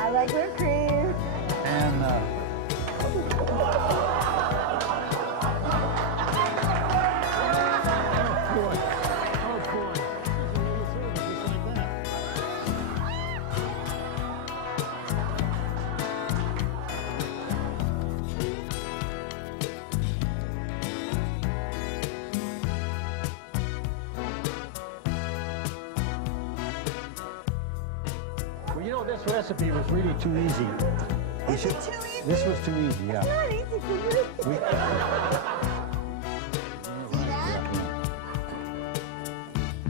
I like whipped cream. And well, you know, this recipe was really too easy. Is it too easy? This was too easy, yeah. It's not easy for you. We, See that?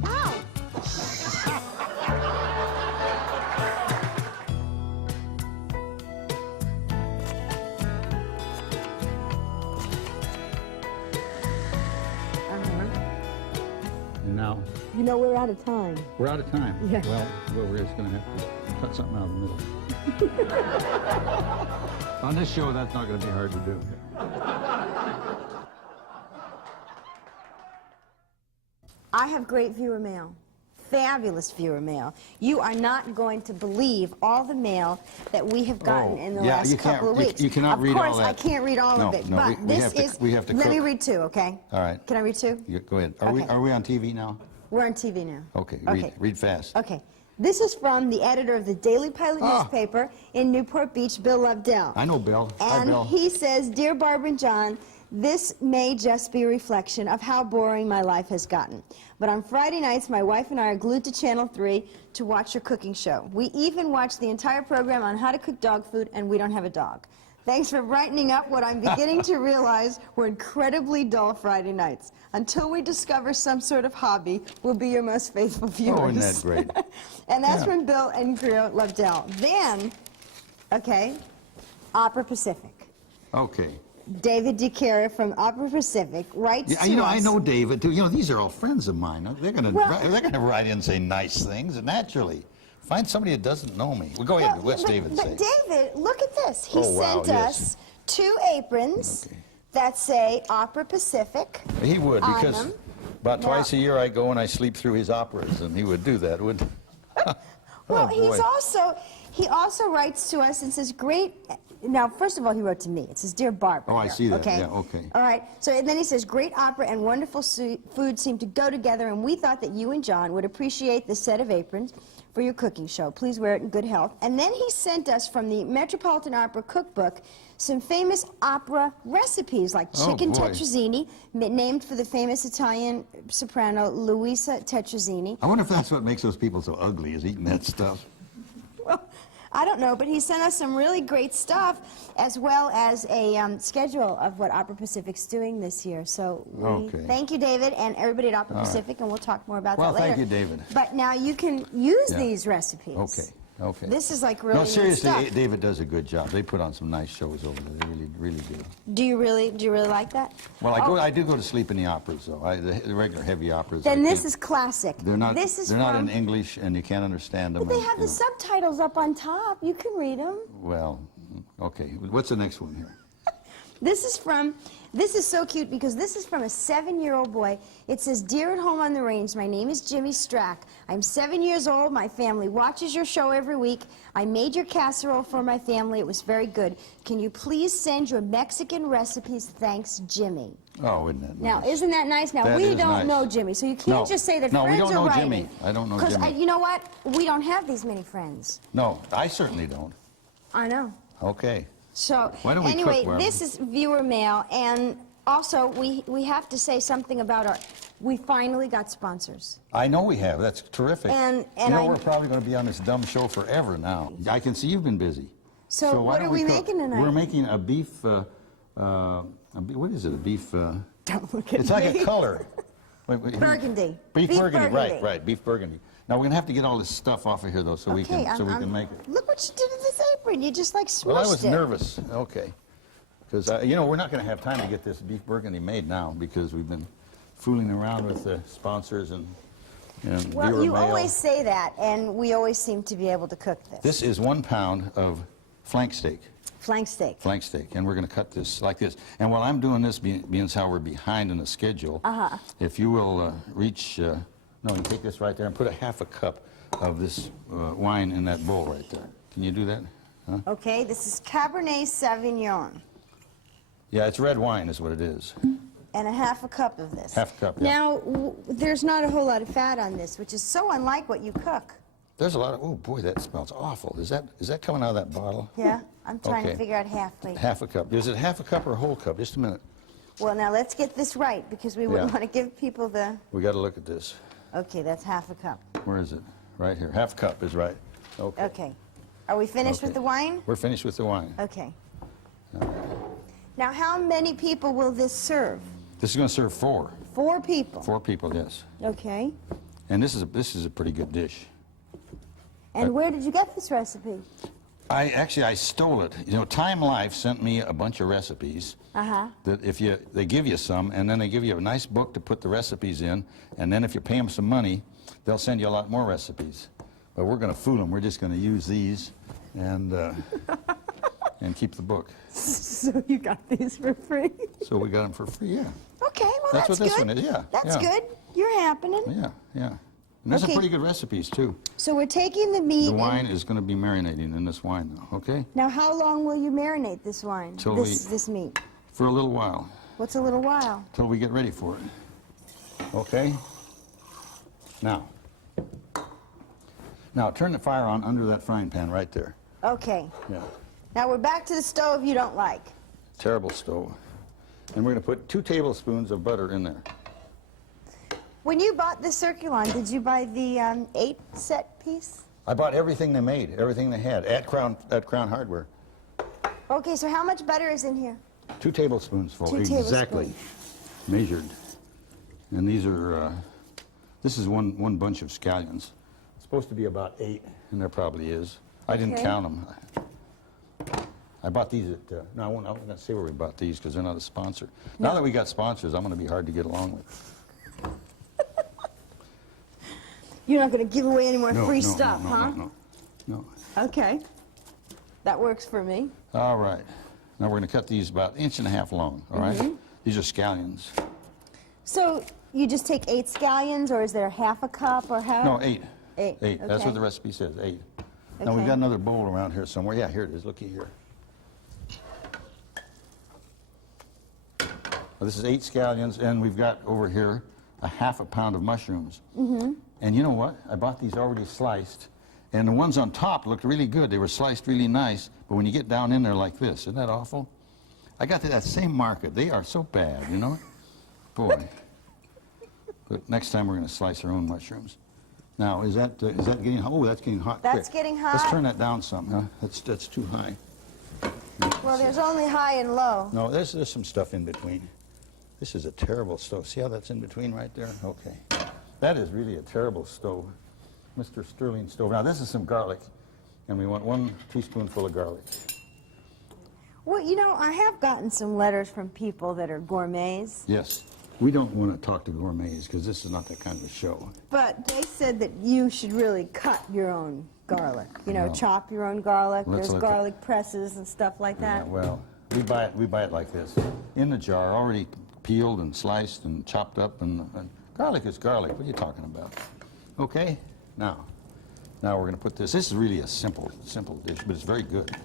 Ow! and now You know, we're out of time. we're out of time. Yeah. Well, we're just going to have to cut something out of the middle. On this show, that's not going to be hard to do. I have great viewer mail. Fabulous viewer mail. You are not going to believe all the mail that we have gotten in the last couple of weeks. You cannot read all that. Of course, I can't read all of it, No, but we this have to let cook. me read two, okay? All right. Can I read two? Go ahead. Okay. Are we on TV now? We're on TV now. Okay, Okay. read fast. Okay. This is from the editor of the Daily Pilot newspaper in Newport Beach, Bill Lovedell. I know Bill. Hi, And Bill. he says, Dear Barbara and John, this may just be a reflection of how boring my life has gotten. But on Friday nights, my wife and I are glued to Channel 3 to watch your cooking show. We even watch the entire program on how to cook dog food, and we don't have a dog. Thanks for brightening up what I'm beginning to realize were incredibly dull Friday nights. Until we discover some sort of hobby, we'll be your most faithful viewers. Oh, isn't that great? And that's Yeah. from Bill and Crean Lovedell. Then, okay, Opera Pacific. Okay. David DeCara from Opera Pacific writes Yeah, to you know, us. I know David too. You know, these are all friends of mine. They're gonna write in and say nice things naturally. Find somebody that doesn't know me. Well, go ahead. What's David say? But David, look at this. He Oh, wow, sent yes. us 2 aprons Okay. that say Opera Pacific. He would, on because them. about Now- twice a year I go and I sleep through his operas, and he would do that, wouldn't he? Well, Oh, boy. he also writes to us and says, great. Now, first of all, he wrote to me. It says, Dear Barbara. Oh, I here, see that. Okay? Yeah, okay. All right. So, and then he says, great opera and wonderful food seem to go together, and we thought that you and John would appreciate the set of aprons for your cooking show. Please wear it in good health. And then he sent us from the Metropolitan Opera cookbook some famous opera recipes, like Oh, chicken boy. tetrazzini, named for the famous Italian soprano Luisa Tetrazzini. I wonder if that's what makes those people so ugly, is eating that stuff. Well, I don't know, but he sent us some really great stuff, as well as a schedule of what Opera Pacific's doing this year. So Okay. thank you, David, and everybody at Opera All right. Pacific, and we'll talk more about Well, that later. thank you, David. But now you can use Yeah. these recipes. Okay. Okay. This is like really No, neat seriously, stuff. David does a good job. They put on some nice shows over there. They really do. Do you really like that? Well, Oh, I do go to sleep in the operas, though. The regular heavy operas. Then I this can't- is classic. They're not. This is they're not from, in English, and you can't understand them. But they and, have you the know. subtitles up on top. You can read them. Well, okay. What's the next one here? This is so cute because this is from a 7-year-old boy. It says, Dear at home on the range, my name is Jimmy Strack. I'm 7 years old. My family watches your show every week. I made your casserole for my family. It was very good. Can you please send your Mexican recipes? Thanks, Jimmy. Oh, isn't that Now, nice? isn't that nice? Now, That we is don't nice. know Jimmy, so you can't No. just say that No, we friends don't are know writing. Jimmy. I don't know Because Jimmy. you know what? We don't have these many friends. No, I certainly don't. I know. Okay. So, Why don't we cook, anyway, Barbara? this is viewer mail, and also we have to say something about we finally got sponsors. I know we have. That's terrific. And you know, I- we're probably going to be on this dumb show forever now. I can see you've been busy. So why what don't are we cook? making tonight? We're making a beef, what is it, a beef? Don't look at It's me. like a color. Burgundy. Beef burgundy, burgundy. right, beef burgundy. Now, we're going to have to get all this stuff off of here, though, so we can make it. Look what you did with this apron. You just like smushed Well, I was it. nervous. Okay. Because, you know, we're not going to have time to get this beef burgundy made now because we've been fooling around with the sponsors and Well, viewer you mail. always say that, and we always seem to be able to cook this. This is 1 pound of flank steak. Flank steak. Flank steak, and we're going to cut this like this. And while I'm doing this, being how we're behind in the schedule, if you will reach, no, you take this right there and put a half a cup of this wine in that bowl right there. Can you do that? Huh? Okay, this is Cabernet Sauvignon. Yeah, it's red wine is what it is. And a half a cup of this. Half a cup, yeah. Now, there's not a whole lot of fat on this, which is so unlike what you cook. There's a lot of, oh boy, that smells awful. Is that coming out of that bottle? Yeah, I'm trying Okay. to figure out halfway. Half a cup. Is it half a cup or a whole cup? Just a minute. Well, now let's get this right, because we wouldn't Yeah. want to give people the... We got to look at this. Okay, that's half a cup. Where is it? Right here. Half cup is right. Okay. Okay. Are we finished with Okay. the wine? We're finished with the wine. Okay. Now, how many people will this serve? This is going to serve 4. 4 people. 4 people, yes. Okay. And this is a pretty good dish. And where did you get this recipe? I stole it. You know, Time Life sent me a bunch of recipes. That they give you some, and then they give you a nice book to put the recipes in, and then if you pay them some money, they'll send you a lot more recipes. But we're going to fool them. We're just going to use these and and keep the book. So you got these for free? So we got them for free, yeah. Okay, well, That's what good. this one is, yeah. That's yeah. good. You're happening. Yeah, yeah. And there's some Okay. pretty good recipes, too. So we're taking the meat. The wine is going to be marinating in this wine now, okay? Now, how long will you marinate this wine? Till This meat. For a little while, What's a little while? till we get ready for it. Okay? Now turn the fire on under that frying pan right there. Okay. Yeah. Now we're back to the stove you don't like. Terrible stove. And we're going to put 2 tablespoons of butter in there. When you bought the Circulon, did you buy the 8 set piece? I bought everything they made, everything they had at Crown Hardware. Okay, so how much butter is in here? 2 tablespoons full, 2 exactly, measured. And these are, this is one bunch of scallions. It's supposed to be about 8, and there probably is. I didn't Okay. count them. I bought these at, no, I won't going to say where we bought these because they're not a sponsor. Now that we got sponsors, I'm going to be hard to get along with. You're not going to give away any more free no, stuff, no, huh? No. Okay. That works for me. All right. Now we're going to cut these about 1.5 inches long, all right? These are scallions. So you just take 8 scallions, or is there half a cup, or how? No, 8. 8. 8. That's okay. what the recipe says, 8. Now Okay. we've got another bowl around here somewhere. Yeah, here it is. Looky here. Well, this is 8 scallions, and we've got over here a half a pound of mushrooms. And you know what? I bought these already sliced, and the ones on top looked really good. They were sliced really nice, but when you get down in there like this, isn't that awful? I got to that same market. They are so bad, you know? Boy. But next time we're going to slice our own mushrooms. Now, is that getting hot? Oh, that's getting hot That's quick. getting hot? Let's turn that down some. Huh? That's too high. Well, there's only high and low. No, there's some stuff in between. This is a terrible stove. See how that's in between right there? Okay. That is really a terrible stove. Mr. Sterling stove. Now, this is some garlic, and we want 1 teaspoonful of garlic. Well, you know, I have gotten some letters from people that are gourmets, Yes. We don't want to talk to gourmets because this is not that kind of a show. but they said that you should really cut your own garlic. You know, No. chop your own garlic. Let's There's look garlic presses and stuff like Yeah, that. well, we buy it like this, in the jar, already peeled and sliced and chopped up, and garlic is garlic. What are you talking about? Okay, now we're going to put this. This is really a simple dish, but it's very good.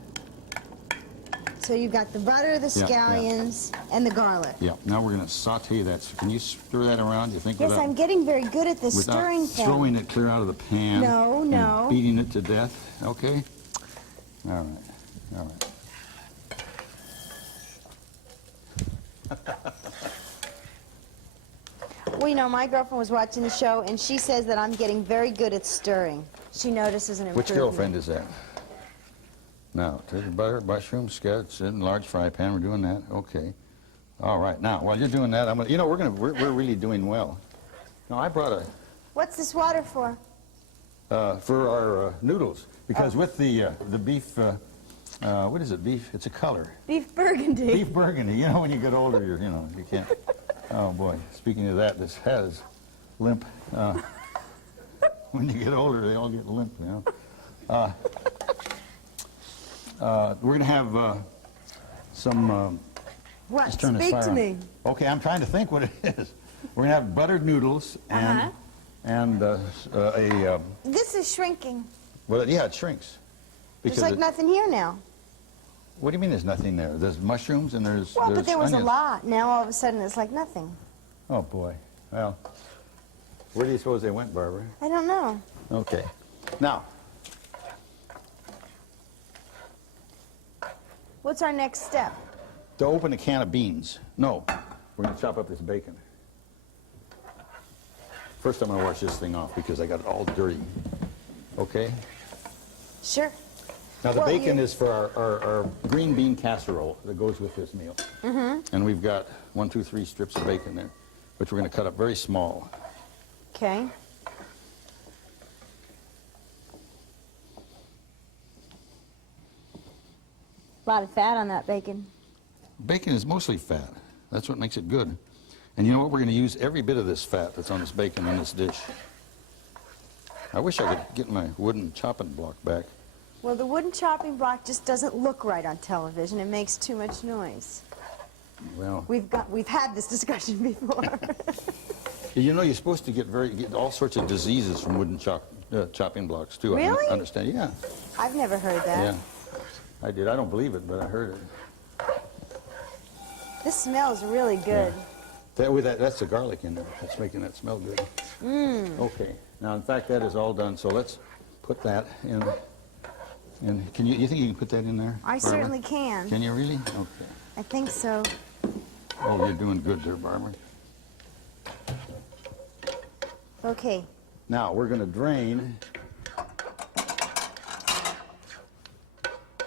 So you've got the butter, the Yeah, yeah. scallions, and the garlic. Yeah. Now we're going to saute that. So can you stir that around? You think Yes, without, I'm getting very good at this without stirring thing. throwing it clear out of the pan? No, and no. beating it to death. Okay. All right. All right. Well, you know, my girlfriend was watching the show, and she says that I'm getting very good at stirring. She notices an improvement. Which girlfriend is that? Now, take the butter, mushrooms, scallops in a large fry pan. We're doing that. Okay. All right. Now, while you're doing that, I'm gonna. You know, we're really doing well. Now, I brought What's this water for? for our noodles because with the beef. What is it? Beef. It's a color. Beef burgundy. Beef burgundy. You know, when you get older, you can't. Oh boy. Speaking of that, this has limp. When you get older, they all get limp. You know. We're going to have some. What? Let's turn this Speak fire to on. me. Okay, I'm trying to think what it is. We're going to have buttered noodles and This is shrinking. well, yeah, it shrinks. There's like nothing here now. What do you mean there's nothing there? There's mushrooms and there's Well, but there was onions. a lot. Now all of a sudden it's like nothing. Oh, boy. Well, where do you suppose they went, Barbara? I don't know. Okay. Now, What's our next step? to open a can of beans. No, we're going to chop up this bacon. First, I'm going to wash this thing off because I got it all dirty. Okay? Sure. Now, the Well, bacon is for our green bean casserole that goes with this meal. Mm-hmm. And we've got 1, 2, 3 strips of bacon there, which we're going to cut up very small. Okay. A lot of fat on that bacon. Bacon is mostly fat. That's what makes it good. And you know what? We're going to use every bit of this fat that's on this bacon in this dish. I wish I could get my wooden chopping block back. Well, the wooden chopping block just doesn't look right on television. It makes too much noise. Well, We've had this discussion before. you know you're supposed to get all sorts of diseases from wooden chopping blocks too. Really? I understand. Yeah. I've never heard that. Yeah. I did. I don't believe it, but I heard it. This smells really good. Yeah. That's the garlic in there. That's making that smell good. Mmm. Okay. Now, in fact, that is all done. So let's put that in. And you think you can put that in there? I Barbara? certainly can. Can you really? Okay. I think so. Oh, you're doing good there, Barbara. Okay. Now, we're going to drain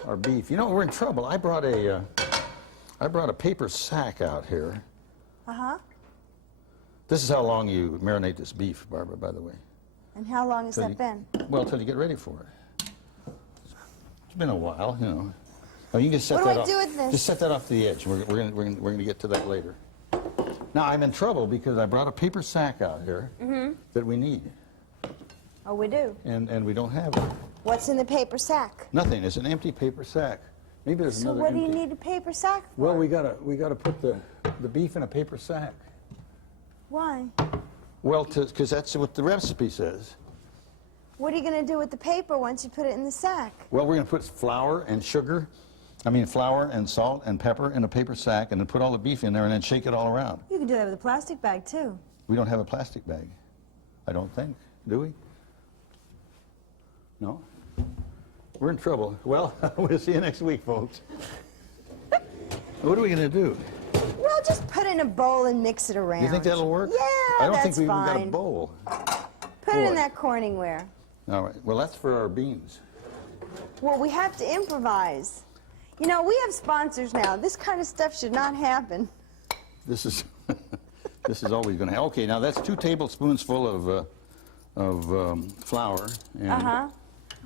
our beef. You know, we're in trouble. I brought a paper sack out here. Uh-huh. This is how long you marinate this beef, Barbara, by the way. And how long has that been? Well, till you get ready for it. It's been a while, you know. Oh, you can just set What that do I off. do with this? Just set that off to the edge. We're going to get to that later. Now, I'm in trouble because I brought a paper sack out here that we need, Oh, we do. and we don't have it. What's in the paper sack? Nothing. It's an empty paper sack. Maybe there's So another what do empty. you need a paper sack for? Well, we gotta put the beef in a paper sack. Why? Well, because that's what the recipe says. What are you going to do with the paper once you put it in the sack? Well, we're going to put flour and flour and salt and pepper in a paper sack, and then put all the beef in there, and then shake it all around. You can do that with a plastic bag, too. We don't have a plastic bag. I don't think. Do we? No? We're in trouble. Well, we'll see you next week, folks. What are we going to do? Well, just put it in a bowl and mix it around. You think that'll work? Yeah, I don't that's think we've even got a fine. bowl. Put it in Boy. that Corningware. All right. Well, that's for our beans. Well, we have to improvise. You know, we have sponsors now. This kind of stuff should not happen. This is this is always going to happen. Okay, now that's 2 tablespoons full of flour. And Uh-huh.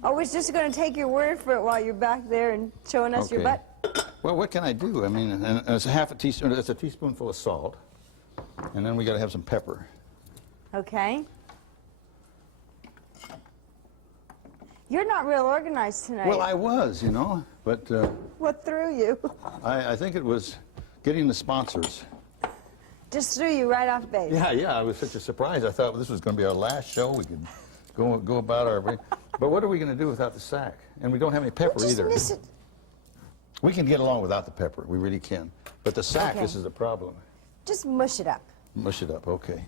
Oh, we're just going to take your word for it while you're back there and showing us your Okay. butt? Well, what can I do? I mean, and it's a teaspoon. It's a teaspoonful of salt, and then we got to have some pepper. Okay. You're not real organized tonight. Well, I was, you know, but What threw you? I think it was getting the sponsors. Just threw you right off base. Yeah, it was such a surprise. I thought this was going to be our last show. We could go about our. But what are we going to do without the sack? And we don't have any pepper Just either. miss it. We can get along without the pepper. We really can. But the sack, Okay. this is the problem. Just mush it up. Mush it up, okay.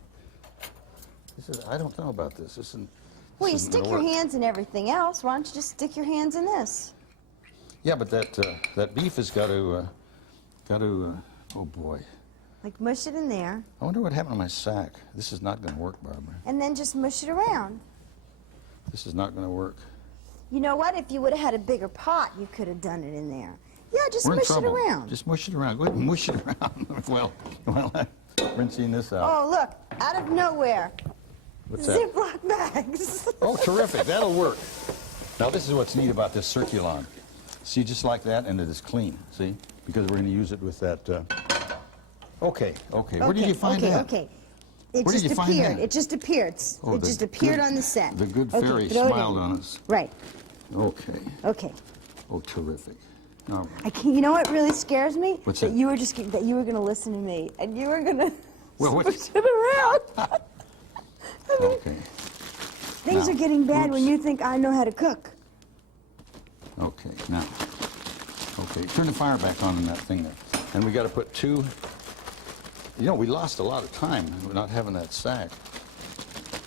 I don't know about this. Well, you isn't stick gonna your work. hands in everything else. Why don't you just stick your hands in this? Yeah, but that beef has got to, oh boy. Like mush it in there, I wonder what happened to my sack. This is not going to work, Barbara. and then just mush it around. This is not going to work. You know what? If you would have had a bigger pot, you could have done it in there. Yeah, just We're in mush it trouble. around. Just mush it around. Go ahead and mush it around. well, I'm rinsing this out. Oh, look, out of nowhere. What's that? Ziploc bags. Oh, terrific. That'll work. Now, this is what's neat about this circulon. See, just like that, and it is clean, see? Because we're going to use it with that. Okay. Where did you find that? Okay. It Where did just you find appeared. that? It just appeared. Oh, It the just appeared good- on the set. The good Okay, fairy throw it smiled in. on us. Right. Okay. Okay. Oh, terrific. All right. I can, you know what really scares me? What's that that? you were that you were going to listen to me and you were going to Well, what- switch it around. I mean, Okay. things Now, are getting bad when oops. you think I know how to cook. Okay. Okay, turn the fire back on in that thing there. And we got to put 2, you know, we lost a lot of time not having that sack.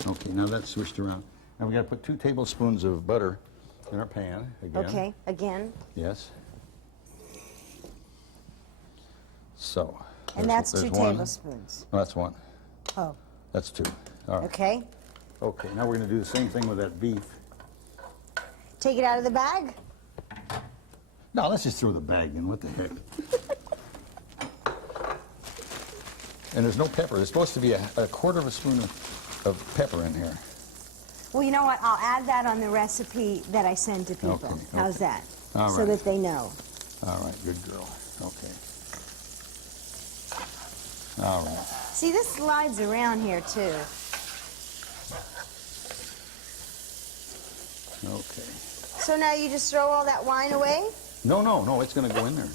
Okay, now that's switched around. Now we got to put 2 tablespoons of butter in our pan again. Okay, again. Yes. So. And that's 2 one. tablespoons. No, that's 1. Oh, That's 2. All right. okay. Okay, now we're going to do the same thing with that beef. Take it out of the bag. No, let's just throw the bag in. What the heck? And there's no pepper. There's supposed to be a 1/4 spoon of pepper in here. Well, you know what? I'll add that on the recipe that I send to people. Okay, How's okay. that? All So right. that they know. All right, good girl. Okay. All right. See, this slides around here, too. Okay. So now you just throw all that wine away? No, no, no, it's going to go in there.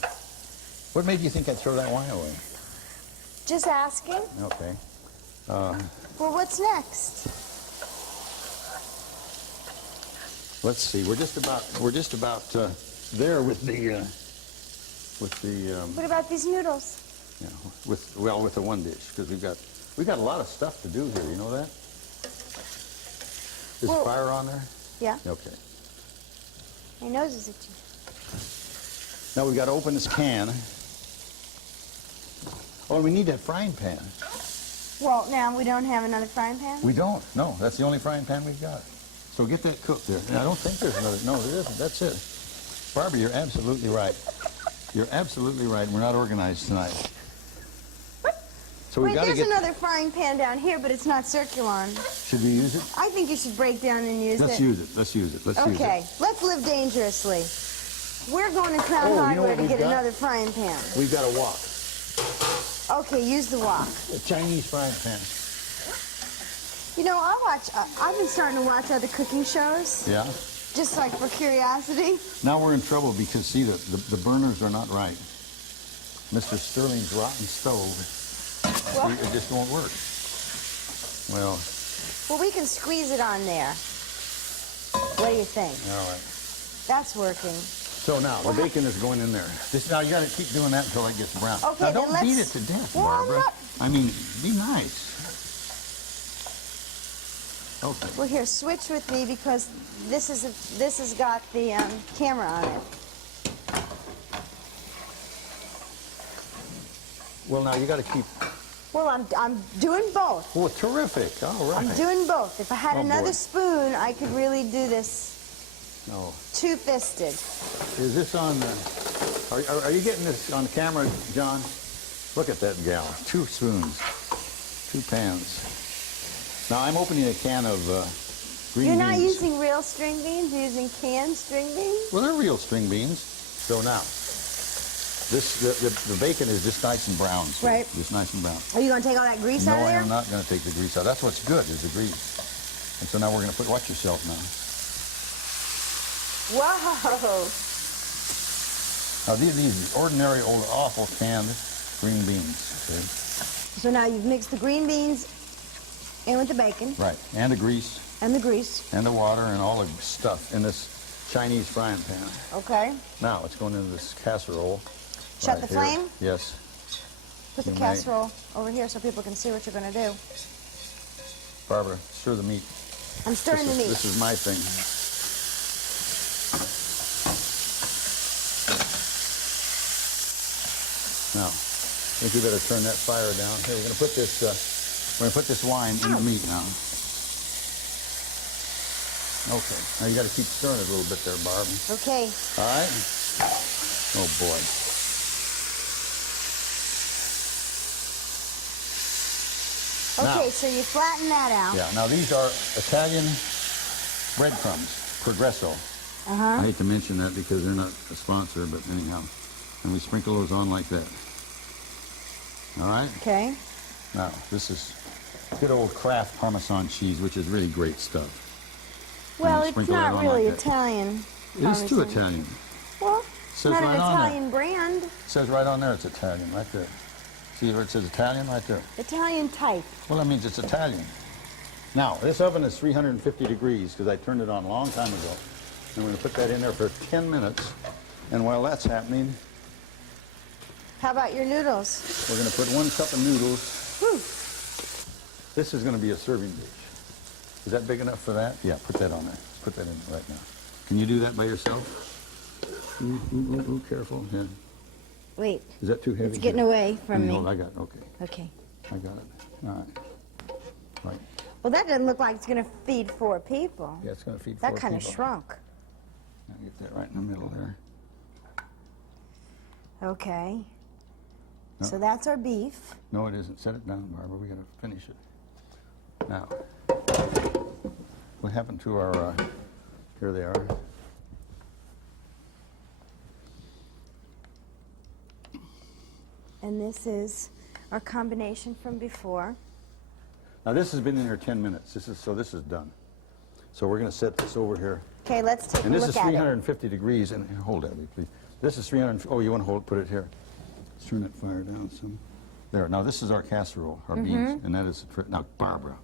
What made you think I'd throw that wine away? Just asking. Okay. Well, what's next? Let's see. We're just about there with the What about these noodles? you know, with the one dish, because we've got a lot of stuff to do here. You know that? Is Well- fire on there? Yeah, Okay. my nose is itchy. Now we've got to open this can. Oh, and we need that frying pan. Well, now we don't have another frying pan? We don't. No, that's the only frying pan we've got. So get that cooked there. And I don't think there's another. No, there isn't. That's it. Barbara, you're absolutely right. You're absolutely right. We're not organized tonight. So we've Wait, got to there's get. another frying pan down here, but it's not circular. Should we use it? I think you should break down and use Let's it. use it. Let's use it. Let's use it. Okay, let's live dangerously. We're going to Crown Oh, you know Hardware what to we've get got? another frying pan. We've got a wok. Okay, use the wok. A Chinese frying pan. You know, I've been starting to watch other cooking shows, Yeah. just like for curiosity. Now we're in trouble because, see, the burners are not right. Mr. Sterling's rotten stove, Well, it just won't work. Well, we can squeeze it on there. What do you think? all right. That's working. So now, the bacon is going in there. Now, you got to keep doing that until it gets brown. Okay, now, then don't let's- beat it to death, Well, I'm Barbara. not- I mean, be nice. Okay. Well, here, switch with me because this has got the camera on it. Well, now, you got to keep... Well, I'm doing both. Oh, terrific. All right. I'm doing both. If I had Oh, another boy. spoon, I could really do this No. two-fisted. Is this on the... Are you getting this on camera, John? Look at that gal. 2 spoons. 2 pans. Now, I'm opening a can of green You're beans. not using real string beans, you're using canned string beans? Well, they're real string beans. So now, the bacon is just nice and brown. See? Right. Just nice and brown. Are you going to take all that grease No, out of I there? am not going to take the grease out. That's what's good, is the grease. And so now we're going to watch yourself now. Whoa! Now, these ordinary old awful canned green beans. Okay? So now you've mixed the green beans in with the bacon Right. And the grease, and the grease. and the water, and all the stuff in this Chinese frying pan. Okay. Now, it's going into this casserole. Shut right the here. flame? Yes. Put the You may. casserole over here so people can see what you're going to do. Barbara, stir the meat. I'm stirring the meat. This is my thing. Now, I think we better turn that fire down. Here, we're going to put this wine in the meat now. Okay. Now you got to keep stirring it a little bit there, Barb. Okay. All right. Oh boy. Okay, Now- so you flatten that out. Yeah. Now these are Italian breadcrumbs, Progresso. I Uh-huh. hate to mention that because they're not a sponsor, but anyhow. And we sprinkle those on like that. All right? Okay. Now, this is good old Kraft Parmesan cheese, which is really great stuff. Well, you it's sprinkle not that on really like that. Italian. It is too Parmesan. Italian. Well, it's Says not right an on there. Italian brand. It says right on there it's Italian, right there. See where it says Italian right there? Italian type. Well, that means it's Italian. Now, this oven is 350 degrees because I turned it on a long time ago. And we're going to put that in there for 10 minutes. And while that's happening, How about your noodles? we're going to put 1 cup of noodles. Whew. This is going to be a serving dish. Is that big enough for that? Yeah, put that on there. Put that in right now. Can you do that by yourself? Ooh, careful. Yeah. Wait. Is that too heavy? It's getting away from me. No, I got it. Okay. Okay. I got it. All right. Right. Well, that doesn't look like it's going to feed 4 people. Yeah, it's going to feed 4 That kind of people. shrunk. I'll get that right in the middle there. Okay. No. So that's our beef. No, it isn't. Set it down, Barbara. We got to finish it. Now, what happened to our? Here they are. And this is our combination from before. Now this has been in here 10 minutes. This is done. So we're going to set this over here. Okay, let's take And a this look is at it. 350 degrees. And hold that, please. This is 300. Oh, you want to put it here? Let's turn that fire down some. There. Now this is our casserole, our beans, and that is now Barbara.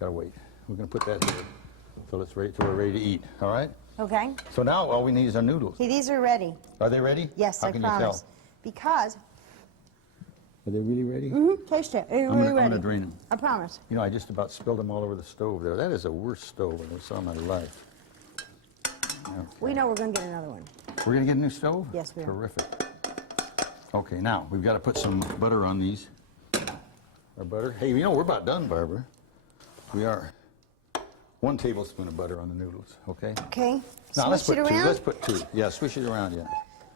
Gotta wait. We're going to put that here till it's ready. Till we're ready to eat. All right. Okay. So now all we need is our noodles. Okay, these are ready. Are they ready? Yes, How I can promise. you tell? Because, Are they really ready? taste it. It's I'm really gonna ready. drain them. I promise. You know, I just about spilled them all over the stove there. That is the worst stove I ever saw in my life. Okay. We know we're going to get another one. We're going to get a new stove? Yes, we are. Terrific. Okay, now, we've got to put some butter on these. Our butter. Hey, you know, we're about done, Barbara. We are. 1 tablespoon of butter on the noodles, okay? Okay. Now, let's Smush put it 2. around. Let's put 2. Yeah, swish it around, yeah.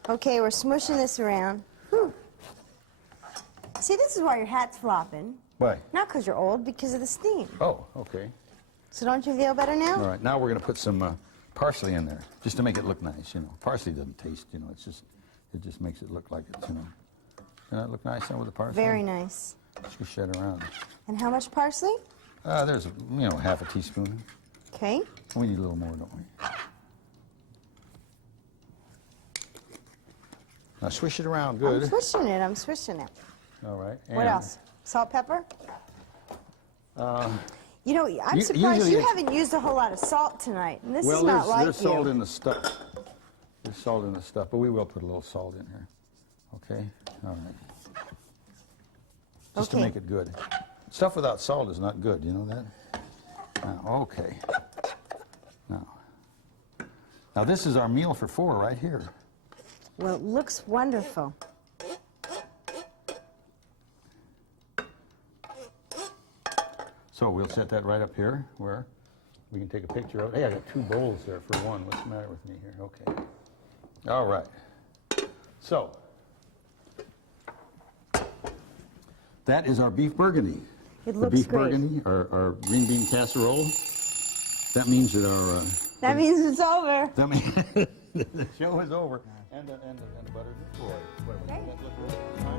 Okay, we're smushing this around. Whew. See, this is why your hat's flopping. Why? Not because you're old, because of the steam. Oh, okay. So don't you feel better now? All right, now we're going to put some parsley in there, just to make it look nice, you know. Parsley doesn't taste, you know, it just makes it look like it's, you know. Doesn't that look nice now with the parsley? Very nice. Swish that around. And how much parsley? There's, you know, 1/2 teaspoon. Okay. We need a little more, don't we? Now swish it around good. I'm swishing it. I'm swishing it. All right. What and, else? Salt, pepper? You know, I'm surprised usually you it's- haven't used a whole lot of salt tonight. And this well, is not like there's you. salt in the stuff. There's salt in the stuff, but we will put a little salt in here. Okay? All right. Just to Okay. make it good. Stuff without salt is not good, you know that? Now, okay. Now this is our meal for 4 right here. Well, it looks wonderful. So we'll set that right up here where we can take a picture of it. Hey, I got 2 bowls there for 1. What's the matter with me here? Okay. All right. So that is our beef burgundy. It The looks beef great. burgundy, our green bean casserole. That means that our That means it's over. that means the show is over. And the butter. Boy, Okay. that look really fine.